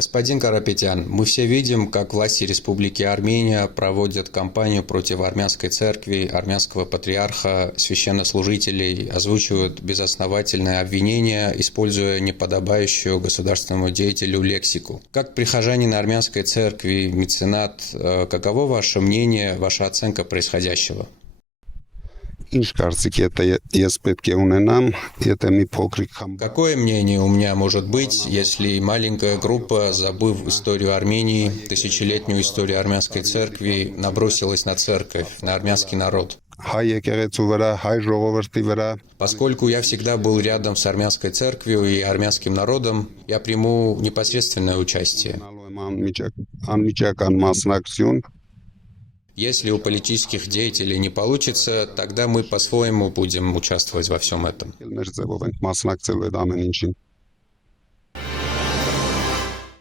Господин Карапетян, мы все видим, как власти Республики Армения проводят кампанию против армянской церкви, армянского патриарха, священнослужителей, озвучивают безосновательные обвинения, используя неподобающую государственному деятелю лексику. Как прихожанин армянской церкви, меценат, каково ваше мнение, ваша оценка происходящего? Ինչ կարծիք է ես պետք է ունենամ, եթե մի փոքրիկ Какое мнение у меня может быть, если маленькая группа, забыв историю Армении, тысячелетнюю историю армянской церкви, набросилась на церковь, на армянский народ? հայ եկեղեցու վրա, հայ ժողովրդի վրա Поскольку я всегда был рядом с армянской церковью и армянским народом, я приму непосредственное участие. ունենալու եմ անմիջական մասնակցություն, Если у политических деятелей не получится, тогда мы по-своему будем участвовать во всем этом. մեր ձևով ենք մասնակցելու այդ ամեն ինչին։